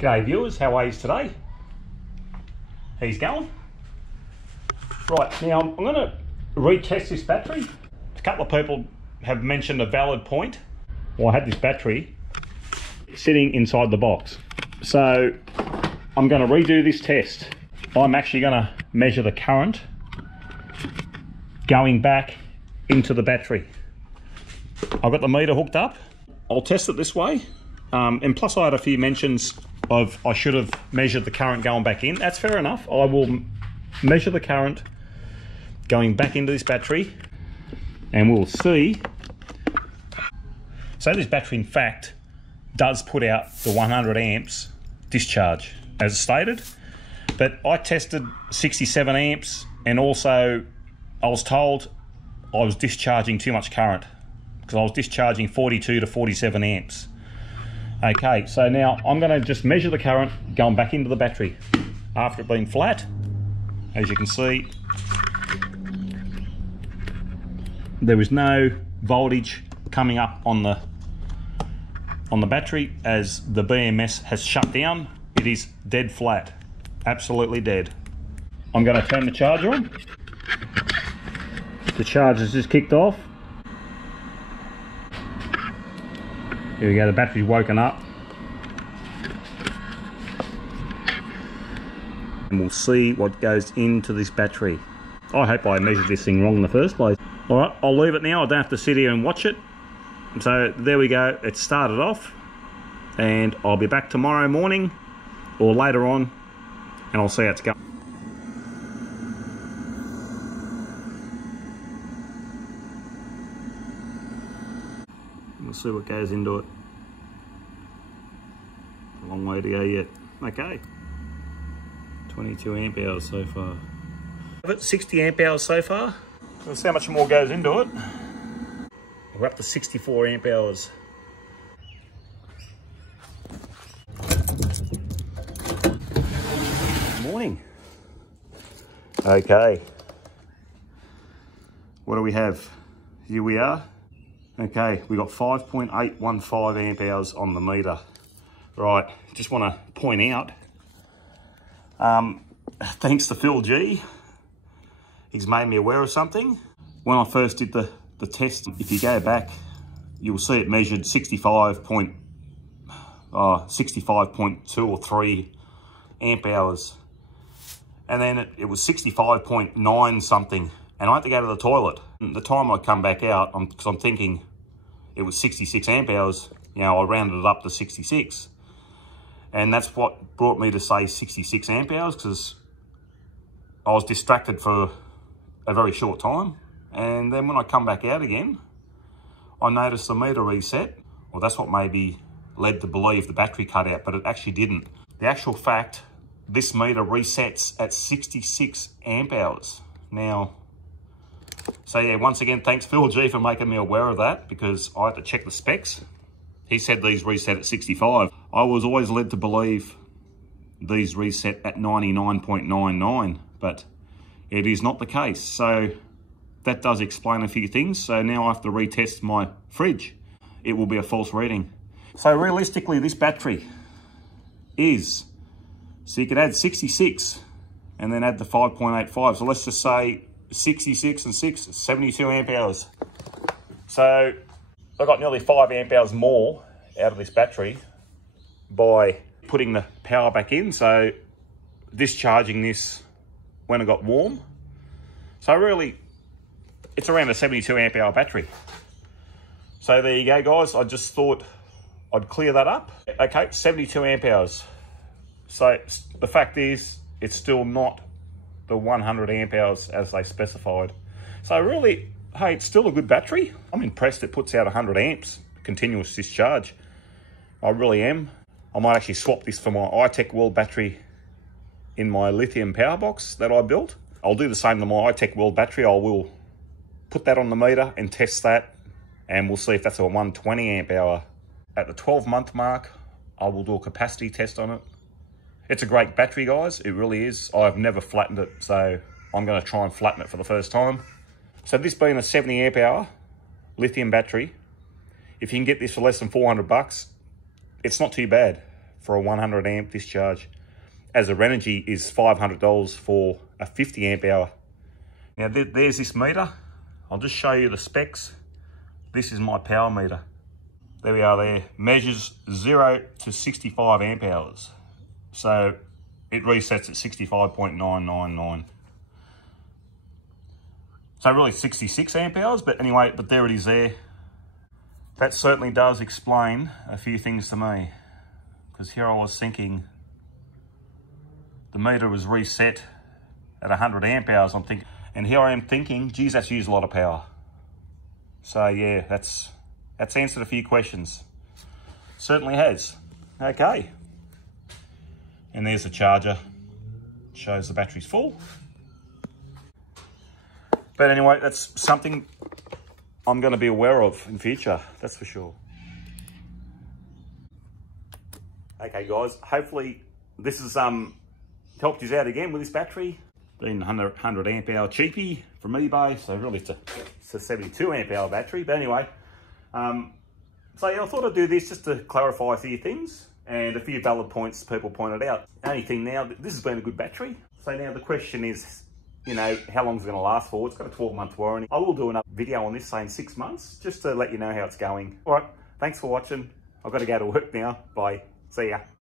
G'day viewers, how are you today? How's going? Right, now I'm going to retest this battery. A couple of people have mentioned a valid point. Well, I had this battery sitting inside the box. So I'm going to redo this test. I'm actually going to measure the current going back into the battery. I've got the meter hooked up. I'll test it this way. And plus I had a few mentions of I should have measured the current going back in. That's fair enough. I will measure the current going back into this battery and we'll see. So this battery in fact does put out the 100 amps discharge as stated, but I tested 67 amps and also I was told I was discharging too much current because I was discharging 42 to 47 amps. Okay, so now I'm going to just measure the current going back into the battery after it being flat. As you can see, there is no voltage coming up on the battery as the BMS has shut down. It is dead flat, absolutely dead. I'm going to turn the charger on. The charge has just kicked off. Here we go, the battery's woken up. And we'll see what goes into this battery. I hope I measured this thing wrong in the first place. All right, I'll leave it now. I don't have to sit here and watch it. So there we go, it started off. And I'll be back tomorrow morning or later on and I'll see how it's going. We'll see what goes into it. A long way to go yet. Okay. 22 amp hours so far. 60 amp hours so far. Let's see how much more goes into it. We're up to 64 amp hours. Good morning. Okay. What do we have? Here we are. Okay, we got 5.815 amp hours on the meter. Right, just want to point out, thanks to Phil G, he's made me aware of something. When I first did the test, if you go back, you'll see it measured 65.2 or 3 amp hours. And then it was 65.9 something. And I had to go to the toilet. And the time I come back out, because I'm thinking it was 66 amp hours, you know, I rounded it up to 66. And that's what brought me to say 66 amp hours, because I was distracted for a very short time. And then when I come back out again, I noticed the meter reset. Well, that's what maybe led to believe the battery cut out, but it actually didn't. The actual fact, this meter resets at 66 amp hours. Now, so yeah, once again, thanks Phil G for making me aware of that, because I had to check the specs. He said these reset at 65. I was always led to believe these reset at 99.99, but it is not the case. So that does explain a few things. So now I have to retest my fridge. It will be a false reading. So realistically, this battery is, so you could add 66 and then add the 5.85. So let's just say 66 and 6, 72 amp hours. So I got nearly 5 amp hours more out of this battery by putting the power back in. So discharging this when it got warm. So really, it's around a 72 amp hour battery. So there you go, guys. I just thought I'd clear that up. Okay, 72 amp hours. So the fact is, it's still not the 100 amp hours as they specified. So really, hey, it's still a good battery. I'm impressed it puts out 100 amps, continuous discharge. I really am. I might actually swap this for my iTech World battery in my lithium power box that I built. I'll do the same to my iTech World battery. I will put that on the meter and test that, and we'll see if that's a 120 amp hour. At the 12-month mark, I will do a capacity test on it. It's a great battery, guys. It really is. I've never flattened it, so I'm going to try and flatten it for the first time. So this being a 70 amp hour lithium battery, if you can get this for less than 400 bucks, it's not too bad. for a 100 amp discharge, as a Renogy is $500 for a 50 amp hour. Now there's this meter. I'll just show you the specs. This is my power meter. There we are there. Measures 0 to 65 amp hours. So it resets at 65.999. So really 66 amp hours, but anyway, but there it is there. That certainly does explain a few things to me. Because here I was thinking the meter was reset at 100 amp hours, I'm thinking, and here I am thinking, geez, that's used a lot of power. So yeah, that's answered a few questions. Certainly has. Okay. And there's the charger. Shows the battery's full. But anyway, that's something I'm going to be aware of in future, that's for sure. Okay guys, hopefully this has helped you out again with this battery. Been 100 amp hour cheapie from eBay, so really it's a 72 amp hour battery. But anyway, so yeah, I thought I'd do this just to clarify a few things and a few valid points people pointed out. Only thing now, this has been a good battery. So now the question is, you know, how long is it going to last for? It's got a 12-month warranty. I will do another video on this saying 6 months, just to let you know how it's going. All right, thanks for watching. I've got to go to work now. Bye. See ya.